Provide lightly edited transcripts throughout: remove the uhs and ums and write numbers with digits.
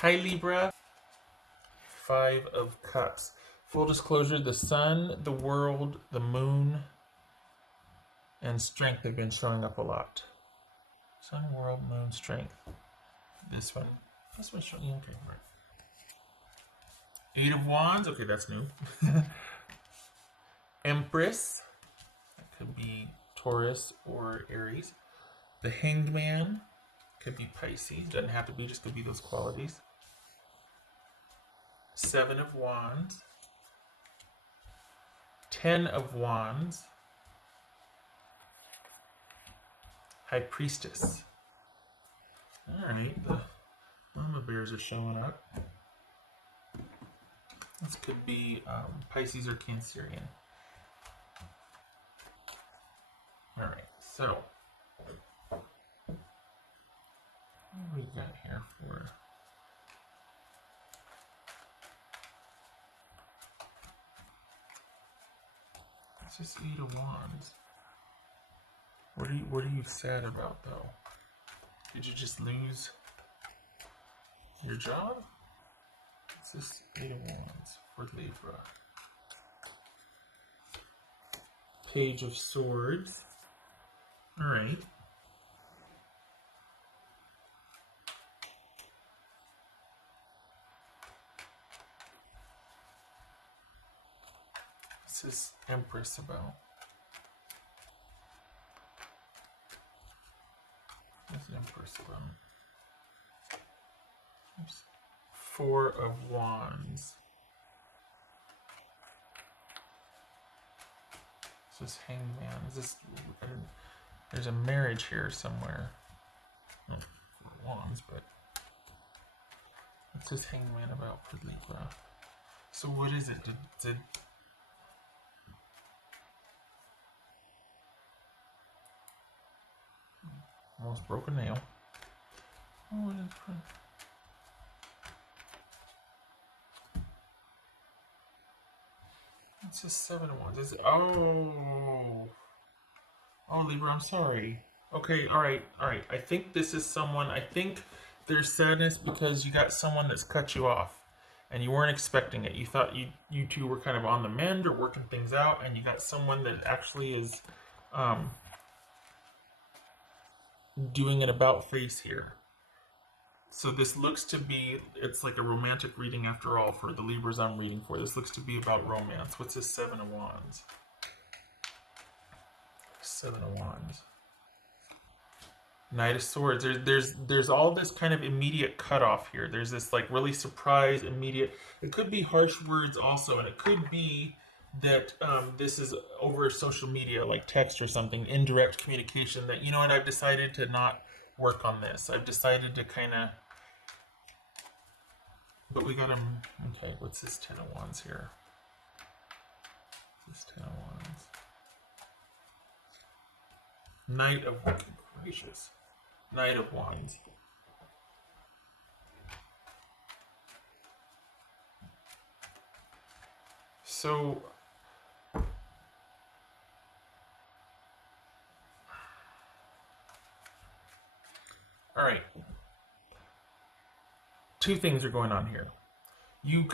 Hi Libra. Five of Cups. Full disclosure, the sun, the world, the moon, and strength have been showing up a lot. Sun, world, moon, strength. This one showing, okay, right. Eight of Wands, okay, that's new. Empress, that could be Taurus or Aries. The Hanged Man, could be Pisces, doesn't have to be, just could be those qualities. Seven of Wands. 10 of Wands. High Priestess. Alright, the Mama Bears are showing up. This could be Pisces or Cancerian. Alright, so what do we got here for? It's just Eight of Wands. What are you sad about though? Did you just lose your job? It's just Eight of Wands for Libra. Page of Swords. Alright. What's this Empress about? What's the Empress about? Oops. Four of Wands. Is this Hangman? Is this... There's a marriage here somewhere. Not Four of Wands, but... What's this Hangman about for Libra? So what is it? Did almost broke a nail. Oh, it is fun. It's just Seven of Wands. Oh, Libra, I'm sorry. Okay, all right. I think this is someone. I think there's sadness because you got someone that's cut you off, and you weren't expecting it. You thought you two were kind of on the mend or working things out, and you got someone that actually is doing an about face here. So this looks to be, it's like a romantic reading after all for the Libras I'm reading for. This looks to be about romance. What's this Seven of Wands? Seven of Wands. Knight of Swords. There's all this kind of immediate cutoff here. There's this like really surprise, immediate. It could be harsh words also, and it could be that this is over social media, like text or something, indirect communication that, you know what, I've decided to not work on this. I've decided to kind of... But we got him... Okay, what's this Ten of Wands here? What's this Ten of Wands? Knight of... Gracious. Knight of Wands. So... All right. Two things are going on here. You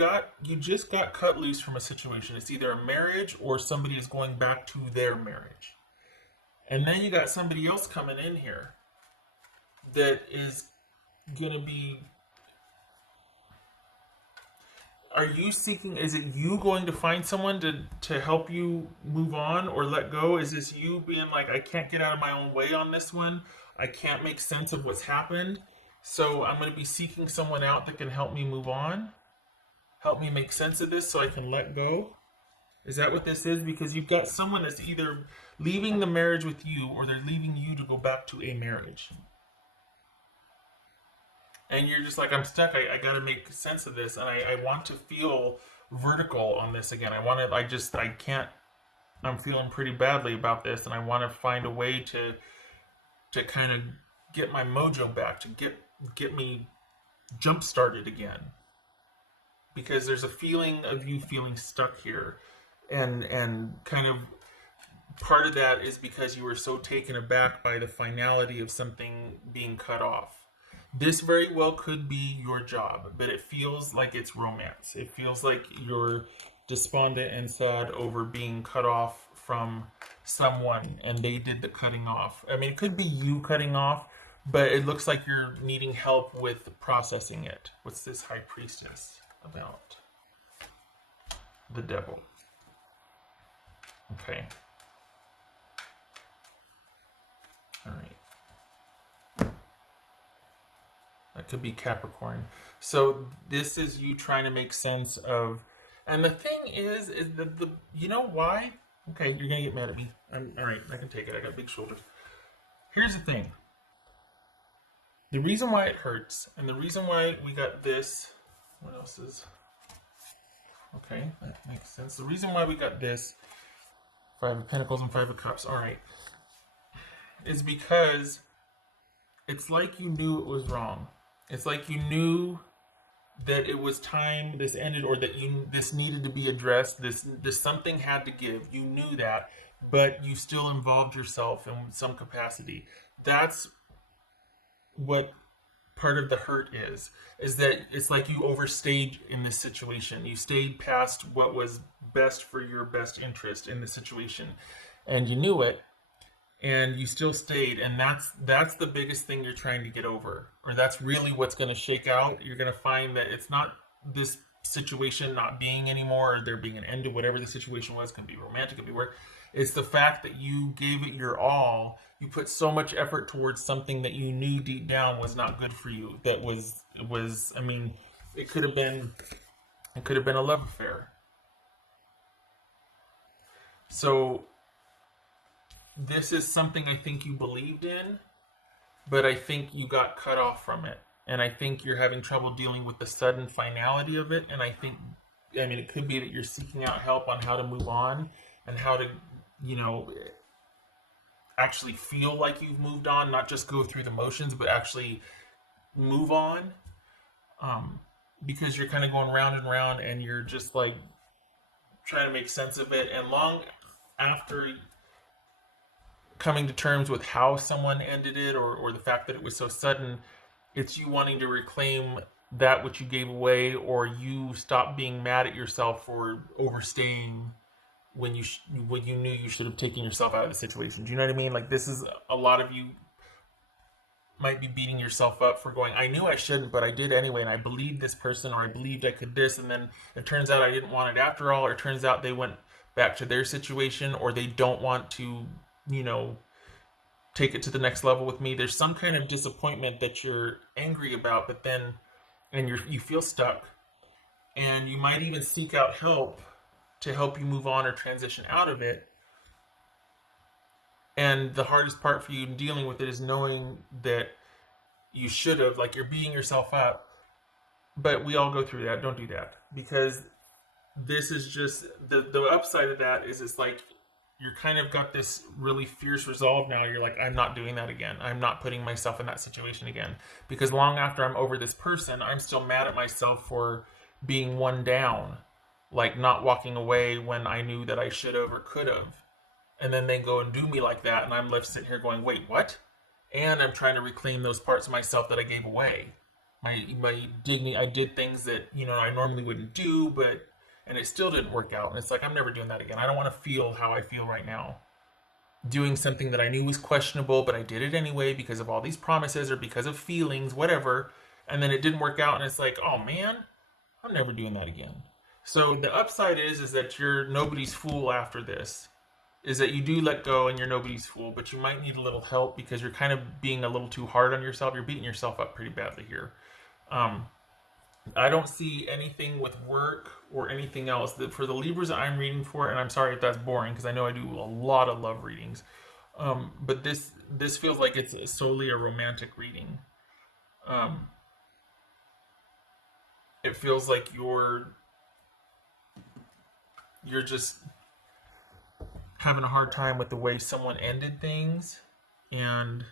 just got cut loose from a situation. It's either a marriage or somebody is going back to their marriage. And then you got somebody else coming in here that is going to be... Are you seeking... Is it you going to find someone to help you move on or let go? Is this you being like, I can't get out of my own way on this one? I can't make sense of what's happened. So I'm going to be seeking someone out that can help me move on. Help me make sense of this so I can let go. Is that what this is? Because you've got someone that's either leaving the marriage with you or they're leaving you to go back to a marriage. And you're just like, I'm stuck. I got to make sense of this. And I want to feel vertical on this again. I can't. I'm feeling pretty badly about this. And I want to find a way to kind of get my mojo back, to get me jump started again. Because there's a feeling of you feeling stuck here. And kind of part of that is because you were so taken aback by the finality of something being cut off. This very well could be your job, but it feels like it's romance. It feels like you're despondent and sad over being cut off from someone and they did the cutting off. I mean, it could be you cutting off, but it looks like you're needing help with processing it. What's this high priestess about? The devil. Okay. All right. That could be Capricorn. So this is you trying to make sense of, and the thing is that you know why? Okay, you're gonna get mad at me. All right. I can take it. I got big shoulders. Here's the thing. The reason why it hurts, and the reason why we got this. What else is? Okay, that makes sense. The reason why we got this, Five of Pentacles and Five of Cups. All right, is because it's like you knew it was wrong. It's like you knew that it was time this ended, or that this needed to be addressed. This something had to give. You knew that, but you still involved yourself in some capacity. That's what part of the hurt is that it's like you overstayed in this situation. You stayed past what was best for your best interest in the situation, and you knew it, and you still stayed, and that's the biggest thing you're trying to get over, or that's really what's going to shake out. You're going to find that it's not this situation not being anymore, or there being an end to whatever the situation was. It can be romantic, it can be work. It's the fact that you gave it your all. You put so much effort towards something that you knew deep down was not good for you. That was I mean, it could have been a love affair. So this is something I think you believed in, but I think you got cut off from it. And I think you're having trouble dealing with the sudden finality of it. And I mean, it could be that you're seeking out help on how to move on and how to, actually feel like you've moved on, not just go through the motions, but actually move on. Because you're kind of going round and round, and you're just like trying to make sense of it. And long after coming to terms with how someone ended it, or the fact that it was so sudden, it's you wanting to reclaim that which you gave away, or you stop being mad at yourself for overstaying when you knew you should have taken yourself out of the situation. Do you know what I mean? Like, this is a lot of you might be beating yourself up for going, I knew I shouldn't, but I did anyway, and I believed this person, or I believed I could this, and then it turns out I didn't want it after all, or it turns out they went back to their situation, or they don't want to, take it to the next level with me. There's some kind of disappointment that you're angry about, but then, and you feel stuck, and you might even seek out help to help you move on or transition out of it. And the hardest part for you in dealing with it is knowing that you should have, like, you're beating yourself up. But we all go through that. Don't do that. Because this is just, the upside of that is it's like, you're kind of got this really fierce resolve now. You're like, I'm not doing that again. I'm not putting myself in that situation again. Because long after I'm over this person, I'm still mad at myself for being one down. Like not walking away when I knew that I should have or could have. And then they go and do me like that, and I'm left sitting here going, wait, what? And I'm trying to reclaim those parts of myself that I gave away. My dignity, I did things that, I normally wouldn't do, and it still didn't work out. And it's like, I'm never doing that again. I don't want to feel how I feel right now. Doing something that I knew was questionable, but I did it anyway because of all these promises or because of feelings, whatever. And then it didn't work out, and it's like, oh man, I'm never doing that again. So the upside is that you're nobody's fool after this. Is that you do let go and you're nobody's fool, but you might need a little help because you're kind of being a little too hard on yourself. You're beating yourself up pretty badly here. I don't see anything with work or anything else. For the Libras that I'm reading for, and I'm sorry if that's boring because I know I do a lot of love readings, but this feels like it's solely a romantic reading. It feels like you're just having a hard time with the way someone ended things, and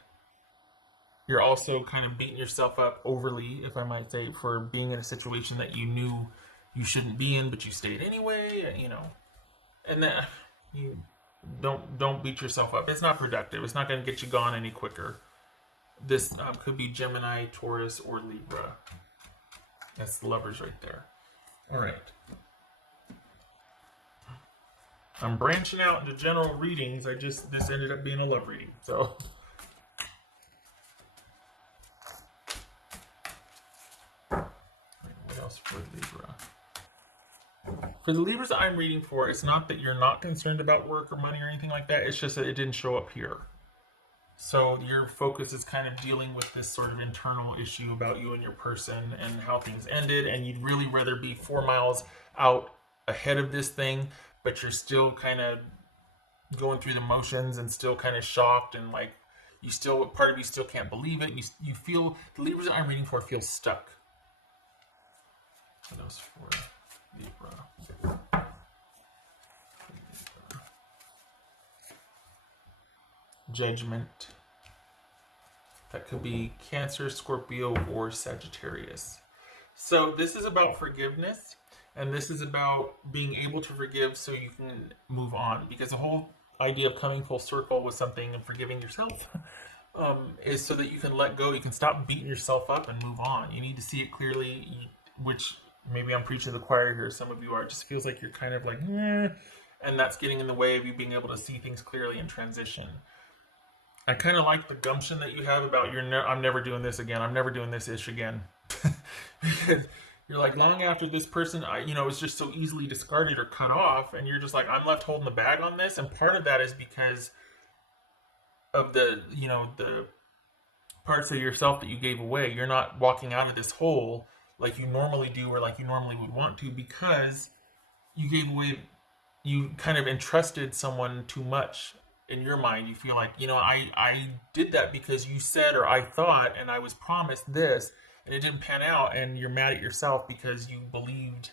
you're also kind of beating yourself up overly, if I might say, for being in a situation that you knew you shouldn't be in, but you stayed anyway, and that you don't beat yourself up. It's not productive. It's not going to get you gone any quicker. This could be Gemini, Taurus, or Libra. That's the lovers right there. All right. I'm branching out into general readings. This ended up being a love reading. So what else for Libra? For the Libras I'm reading for, it's not that you're not concerned about work or money or anything like that. It's just that it didn't show up here. So your focus is kind of dealing with this sort of internal issue about you and your person and how things ended, and you'd really rather be 4 miles out ahead of this thing, but you're still kind of going through the motions and still kind of shocked, and like you still, part of you still can't believe it. You feel, the Libras that I'm reading for feel stuck. What else for Libra? Judgment. That could be Cancer, Scorpio, or Sagittarius. So this is about forgiveness, and this is about being able to forgive so you can move on. Because the whole idea of coming full circle with something and forgiving yourself is so that you can let go. You can stop beating yourself up and move on. You need to see it clearly, which maybe I'm preaching to the choir here. Some of you are. It just feels like you're kind of like, and that's getting in the way of you being able to see things clearly in transition. I kind of like the gumption that you have about I'm never doing this again. I'm never doing this ish again. Because you're like, long after this person, is just so easily discarded or cut off, and you're just like, I'm left holding the bag on this. And part of that is because of the parts of yourself that you gave away. You're not walking out of this hole like you normally do or like you normally would want to, because you gave away, you kind of entrusted someone too much. In your mind, you feel like, I did that because you said, or I thought, and I was promised this, and it didn't pan out, and you're mad at yourself because you believed.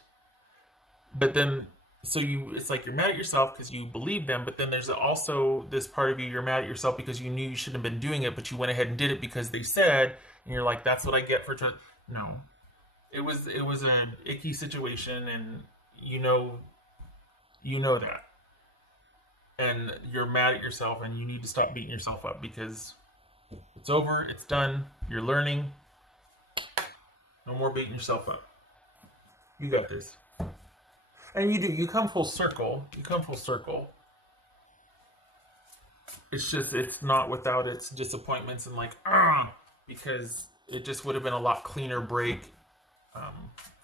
But then, it's like you're mad at yourself because you believed them, but then there's also this part of you're mad at yourself because you knew you shouldn't have been doing it, but you went ahead and did it because they said, and you're like, that's what I get for No. It was an icky situation, and you know that. And you're mad at yourself, and you need to stop beating yourself up, because it's over, it's done, you're learning. No more beating yourself up. You got this. And you come full circle. It's just, it's not without its disappointments and because it just would have been a lot cleaner break.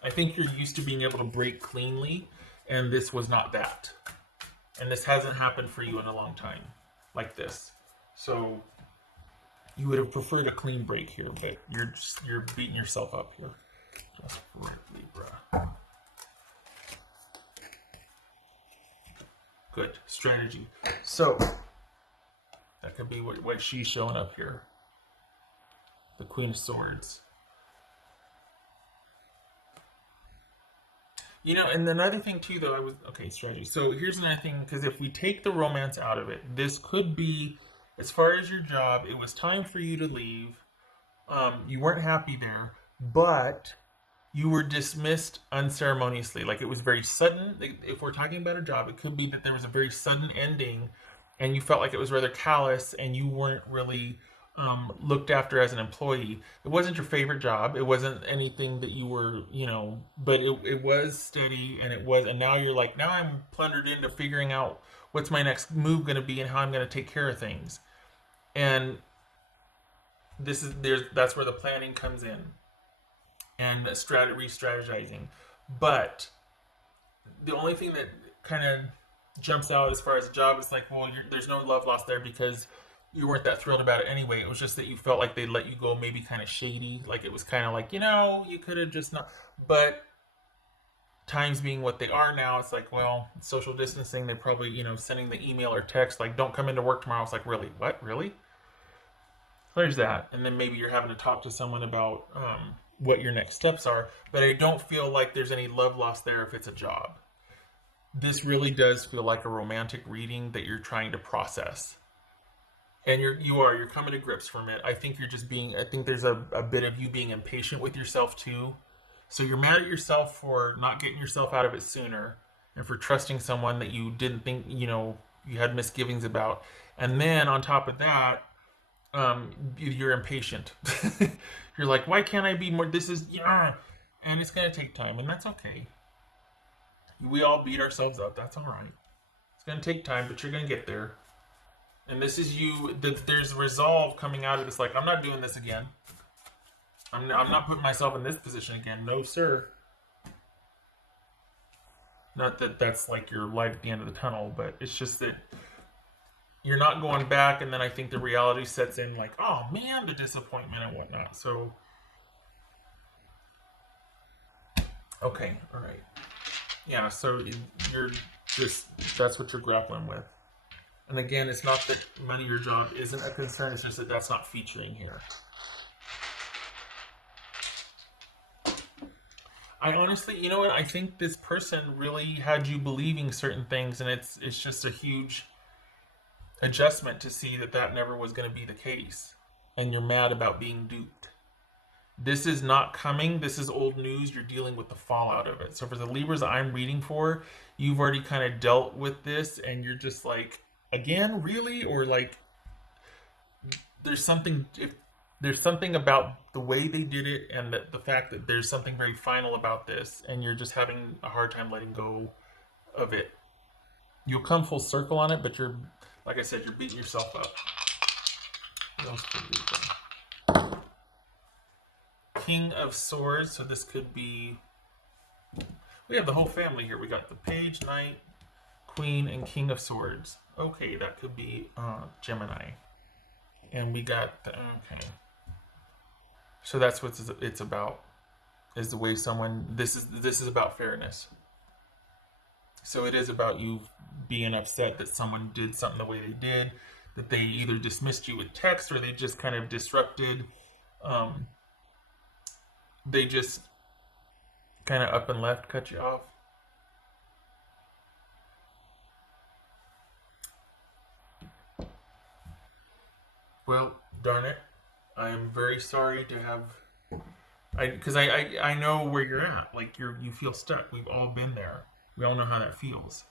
I think you're used to being able to break cleanly, and this was not that. And this hasn't happened for you in a long time, like this. So you would have preferred a clean break here, but you're beating yourself up here. Just for Libra. Good strategy. So that could be what she's showing up here. The Queen of Swords. And another thing too, though, strategy. So here's another thing, because if we take the romance out of it, this could be, as far as your job, it was time for you to leave. You weren't happy there, but you were dismissed unceremoniously. Like, it was very sudden. If we're talking about a job, it could be that there was a very sudden ending, and you felt like it was rather callous, and you weren't really looked after as an employee. It wasn't your favorite job. It wasn't anything that you were, but it was steady, and now you're like, now I'm plundered into figuring out what's my next move going to be and how I'm going to take care of things. And that's where the planning comes in, and re-strategizing. But the only thing that kind of jumps out as far as a job is like, well, there's no love lost there, because you weren't that thrilled about it anyway. It was just that you felt like they let you go maybe kind of shady. Like, it was kind of like, you could have just not. But times being what they are now, it's like, well, social distancing, they're probably, sending the email or text like, don't come into work tomorrow. It's like, really? What? Really? There's that. And then maybe you're having to talk to someone about what your next steps are. But I don't feel like there's any love lost there if it's a job. This really does feel like a romantic reading that you're trying to process. And you're coming to grips from it. I think I think there's a bit of you being impatient with yourself too. So you're mad at yourself for not getting yourself out of it sooner, and for trusting someone that you didn't think, you had misgivings about. And then on top of that, you're impatient. You're like, why can't I be more? This is, yeah. And it's going to take time, and that's okay. We all beat ourselves up. That's all right. It's going to take time, but you're going to get there. And this is you. There's resolve coming out of this. Like, I'm not doing this again. I'm not putting myself in this position again. No, sir. Not that that's like your light at the end of the tunnel, but it's just that you're not going back. And then I think the reality sets in, like, oh man, the disappointment and whatnot. So, okay, all right. Yeah, so you're just, that's what you're grappling with. And again, it's not that money or job isn't a concern, it's just that that's not featuring here. I honestly, you know what? I think this person really had you believing certain things, and it's just a huge adjustment to see that that never was going to be the case, and you're mad about being duped. This is not coming. This is old news. You're dealing with the fallout of it. So for the Libras I'm reading for, you've already kind of dealt with this, and you're just like, again, really, or like, there's something. If there's something about the way they did it, and the fact that there's something very final about this, and you're just having a hard time letting go of it. You'll come full circle on it, but you're, like I said, you're beating yourself up. What else could be? King of Swords, so this could be, we have the whole family here. We got the Page, Knight, Queen, and King of Swords. Okay, that could be Gemini. And we got the, okay. So that's what it's about, is the way someone, this is about fairness. So it is about you being upset that someone did something the way they did, that they either dismissed you with text or they just kind of disrupted. They just kind of up and left, cut you off. Well, darn it. I am very sorry to have, because I know where you're at. Like, you feel stuck. We've all been there. We all know how that feels.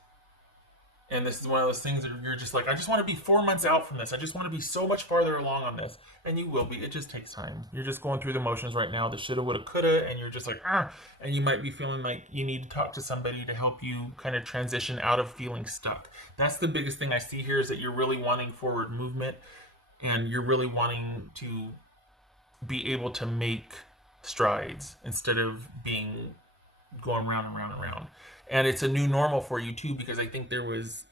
And this is one of those things that you're just like, I just want to be 4 months out from this. I just want to be so much farther along on this. And you will be. It just takes time. You're just going through the motions right now. The shoulda, woulda, coulda. And you're just like, ah. And you might be feeling like you need to talk to somebody to help you kind of transition out of feeling stuck. That's the biggest thing I see here, is that you're really wanting forward movement. And you're really wanting to be able to make strides instead of being going round and round and round. And it's a new normal for you too, because I think there was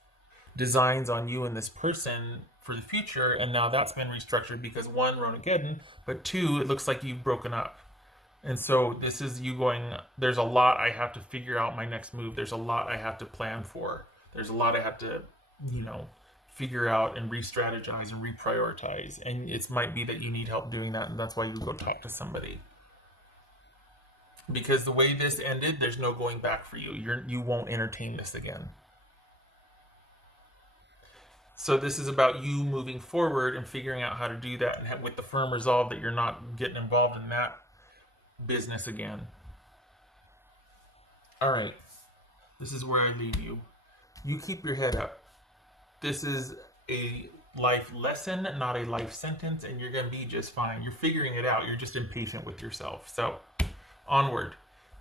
designs on you and this person for the future, and now that's been restructured because, one, Ronageddon, but two, it looks like you've broken up. And so this is you going, there's a lot I have to figure out my next move. There's a lot I have to plan for. There's a lot I have to, figure out and re-strategize and reprioritize. And it might be that you need help doing that, and that's why you go talk to somebody. Because the way this ended, there's no going back for you. You won't entertain this again. So this is about you moving forward and figuring out how to do that, and with the firm resolve that you're not getting involved in that business again. All right. This is where I leave you. You keep your head up. This is a life lesson, not a life sentence, and you're going to be just fine. You're figuring it out. You're just impatient with yourself. So, onward.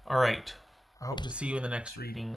All right. I hope to see you in the next reading.